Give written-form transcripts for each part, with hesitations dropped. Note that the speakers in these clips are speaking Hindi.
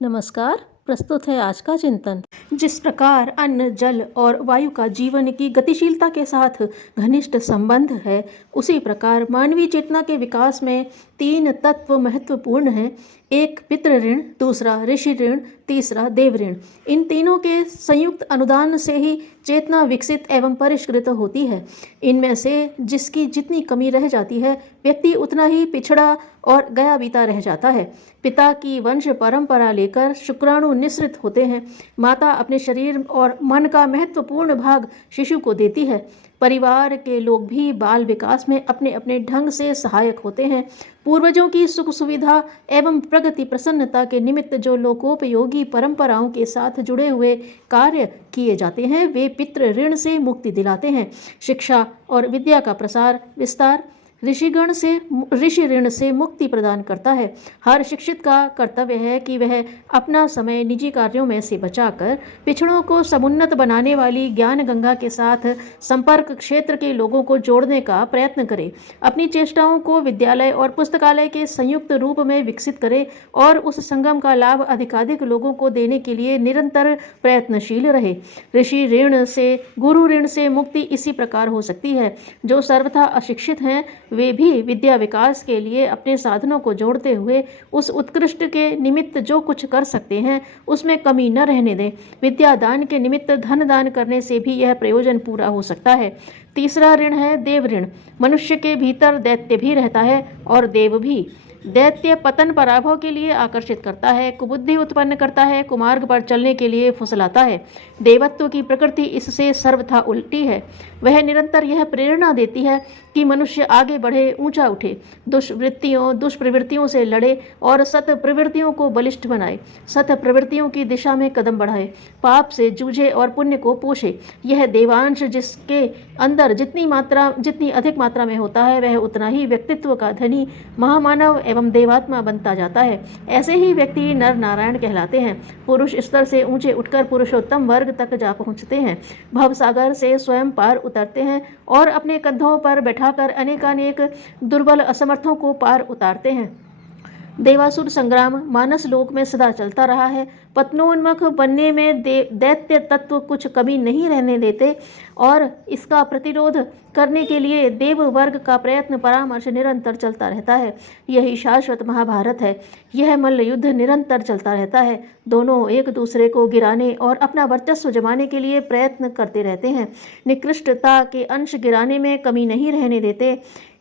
नमस्कार। प्रस्तुत है आज का चिंतन। जिस प्रकार अन्न, जल और वायु का जीवन की गतिशीलता के साथ घनिष्ठ संबंध है, उसी प्रकार मानवीय चेतना के विकास में तीन तत्व महत्वपूर्ण हैं। एक पितृ ऋण, दूसरा ऋषि ऋण, तीसरा देव ऋण। इन तीनों के संयुक्त अनुदान से ही चेतना विकसित एवं परिष्कृत होती है। इनमें से जिसकी जितनी कमी रह जाती है, व्यक्ति उतना ही पिछड़ा और गया बीता रह जाता है। पिता की वंश परंपरा लेकर शुक्राणु निःसृत होते हैं। माता अपने शरीर और मन का महत्वपूर्ण भाग शिशु को देती है। परिवार के लोग भी बाल विकास में अपने अपने ढंग से सहायक होते हैं। पूर्वजों की सुख सुविधा एवं प्रगति प्रसन्नता के निमित्त जो लोकोपयोगी परंपराओं के साथ जुड़े हुए कार्य किए जाते हैं, वे पितृ ऋण से मुक्ति दिलाते हैं। शिक्षा और विद्या का प्रसार विस्तार ऋषि ऋण से मुक्ति प्रदान करता है। हर शिक्षित का कर्तव्य है कि वह अपना समय निजी कार्यों में से बचाकर पिछड़ों को समुन्नत बनाने वाली ज्ञान गंगा के साथ संपर्क क्षेत्र के लोगों को जोड़ने का प्रयत्न करे। अपनी चेष्टाओं को विद्यालय और पुस्तकालय के संयुक्त रूप में विकसित करे और उस संगम का लाभ अधिकाधिक लोगों को देने के लिए निरंतर प्रयत्नशील रहे। ऋषि ऋण से गुरु ऋण से मुक्ति इसी प्रकार हो सकती है। जो सर्वथा अशिक्षित हैं, वे भी विद्या विकास के लिए अपने साधनों को जोड़ते हुए उस उत्कृष्ट के निमित्त जो कुछ कर सकते हैं, उसमें कमी न रहने दें। विद्या दान के निमित्त धन दान करने से भी यह प्रयोजन पूरा हो सकता है। तीसरा ऋण है देव ऋण। मनुष्य के भीतर दैत्य भी रहता है और देव भी। दैत्य पतन पराभव के लिए आकर्षित करता है, कुबुद्धि उत्पन्न करता है, कुमार्ग पर चलने के लिए फुसलाता है। देवत्व की प्रकृति इससे सर्वथा उल्टी है। वह निरंतर यह प्रेरणा देती है कि मनुष्य आगे बढ़े, ऊंचा उठे, दुष्प्रवृत्तियों से लड़े और सत प्रवृत्तियों को बलिष्ठ बनाए, सत प्रवृत्तियों की दिशा में कदम बढ़ाए, पाप से जूझे और पुण्य को पोषे। यह देवांश जिसके अंदर जितनी अधिक मात्रा में होता है, वह उतना ही व्यक्तित्व का धनी, महामानव एवं देवात्मा बनता जाता है। ऐसे ही व्यक्ति नर नारायण कहलाते हैं। पुरुष स्तर से ऊंचे उठकर पुरुषोत्तम वर्ग तक जा पहुंचते हैं, भव सागर से स्वयं पार उतरते हैं और अपने कंधों पर बैठाकर अनेकानेक दुर्बल असमर्थों को पार उतारते हैं। देवासुर संग्राम मानस लोक में सदा चलता रहा है। पत्नोन्मुख बनने में दैत्य तत्व कुछ कमी नहीं रहने देते और इसका प्रतिरोध करने के लिए देव वर्ग का प्रयत्न परामर्श निरंतर चलता रहता है। यही शाश्वत महाभारत है। यह मल्ल युद्ध निरंतर चलता रहता है। दोनों एक दूसरे को गिराने और अपना वर्चस्व जमाने के लिए प्रयत्न करते रहते हैं। निकृष्टता के अंश गिराने में कमी नहीं रहने देते,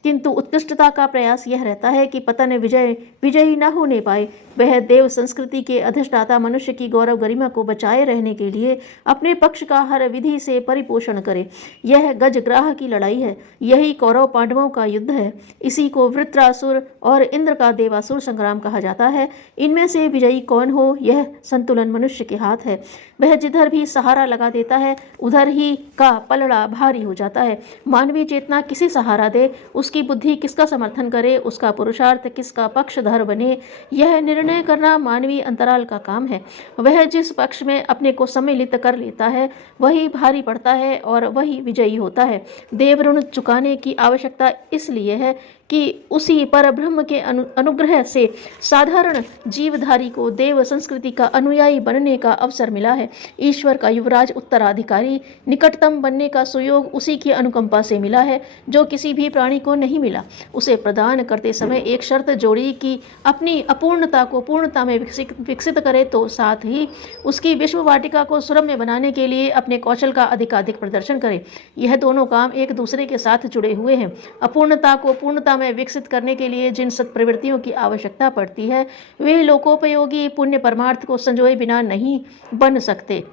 किंतु उत्कृष्टता का प्रयास यह रहता है कि पतन विजयी न होने पाए। वह देव संस्कृति के अधिष्ठाता मनुष्य की गौरव गरिमा को बचाए रहने के लिए अपने पक्ष का हर विधि से परिपोषण करे। यह गजग्राह की लड़ाई है। यही कौरव पांडवों का युद्ध है। इसी को वृत्रासुर और इंद्र का देवासुर संग्राम कहा जाता है। इनमें से विजयी कौन हो, यह संतुलन मनुष्य के हाथ है। वह जिधर भी सहारा लगा देता है, उधर ही का पलड़ा भारी हो जाता है। मानवीय चेतना किसे सहारा दे, उसकी बुद्धि किसका समर्थन करे, उसका पुरुषार्थ किसका पक्षधर बने, यह निर्णय करना मानवीय अंतराल का काम है। वह जिस पक्ष में अपने को सम्मिलित कर लेता है, वही भारी पड़ता है और वही विजयी होता है। देव ऋण चुकाने की आवश्यकता इसलिए है कि उसी परब्रह्म के अनुग्रह से साधारण जीवधारी को देव संस्कृति का अनुयायी बनने का अवसर मिला है। ईश्वर का युवराज उत्तराधिकारी निकटतम बनने का सुयोग उसी की अनुकंपा से मिला है, जो किसी भी प्राणी को नहीं मिला। उसे प्रदान करते समय एक शर्त जोड़ी कि अपनी अपूर्णता को पूर्णता में विकसित करे, तो साथ ही उसकी विश्व वाटिका को सुरम्य बनाने के लिए अपने कौशल का अधिकाधिक प्रदर्शन करे। यह दोनों काम एक दूसरे के साथ जुड़े हुए हैं। अपूर्णता को पूर्णता में विकसित करने के लिए जिन सत्प्रवृत्तियों की आवश्यकता पड़ती है, वे लोकोपयोगी पुण्य परमार्थ को संजोए बिना नहीं बन सकते।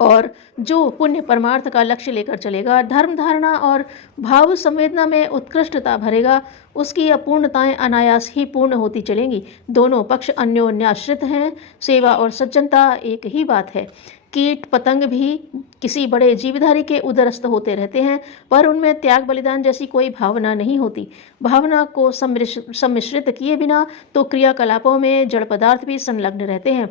और जो पुण्य परमार्थ का लक्ष्य लेकर चलेगा, धर्म धारणा और भाव संवेदना में उत्कृष्टता भरेगा, उसकी अपूर्णताएं अनायास ही पूर्ण होती चलेंगी। दोनों पक्ष अन्योन्याश्रित हैं। सेवा और सज्जनता एक ही बात है। कीट पतंग भी किसी बड़े जीवधारी के उदरस्थ होते रहते हैं, पर उनमें त्याग बलिदान जैसी कोई भावना नहीं होती। भावना को सम्मिश्रित किए बिना तो क्रियाकलापों में जड़ पदार्थ भी संलग्न रहते हैं।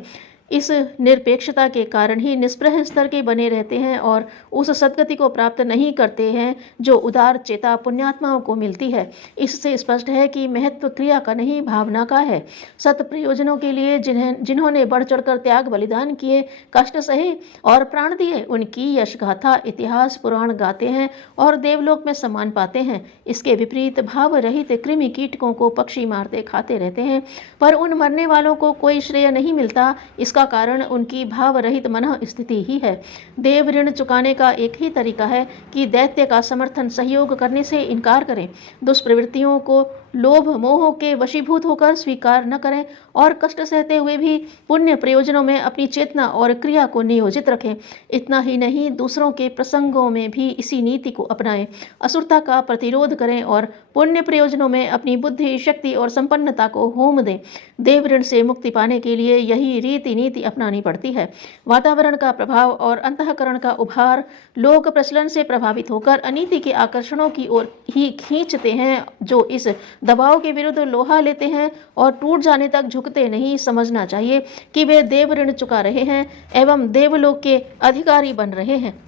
इस निरपेक्षता के कारण ही निष्प्रह स्तर के बने रहते हैं और उस सद्गति को प्राप्त नहीं करते हैं जो उदार चेता पुण्यात्माओं को मिलती है। इससे स्पष्ट है कि महत्व क्रिया का नहीं, भावना का है। सत प्रयोजनों के लिए जिन्होंने बढ़ चढ़कर त्याग बलिदान किए, कष्ट सहे और प्राण दिए, उनकी यश गाथा इतिहास पुराण गाते हैं और देवलोक में सम्मान पाते हैं। इसके विपरीत भाव रहित कृमि कीटकों को पक्षी मारते खाते रहते हैं, पर उन मरने वालों को कोई श्रेय नहीं मिलता। इसका कारण उनकी भाव रहित मन स्थिति ही है। देव ऋण चुकाने का एक ही तरीका है कि दैत्य का समर्थन सहयोग करने से इनकार करें, दुष्प्रवृत्तियों को लोभ मोह के वशीभूत होकर स्वीकार न करें और कष्ट सहते हुए भी पुण्य प्रयोजनों में अपनी चेतना और क्रिया को नियोजित रखें। इतना ही नहीं, दूसरों के प्रसंगों में भी इसी नीति को अपनाएं, असुरता का प्रतिरोध करें और पुण्य प्रयोजनों में अपनी बुद्धि शक्ति और संपन्नता को होम दें। देव ऋण से मुक्ति पाने के लिए यही रीति नीति अपनानी पड़ती है। वातावरण का प्रभाव और अंतःकरण का उभार लोक प्रचलन से प्रभावित होकर अनीति के आकर्षणों की ओर ही खींचते हैं, जो इस दबाव के विरुद्ध लोहा लेते हैं और टूट जाने तक झुकते नहीं। समझना चाहिए कि वे देव ऋण चुका रहे हैं एवं देवलोक के अधिकारी बन रहे हैं।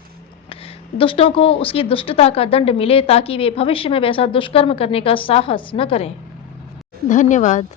दुष्टों को उसकी दुष्टता का दंड मिले ताकि वे भविष्य में वैसा दुष्कर्म करने का साहस न करें। धन्यवाद।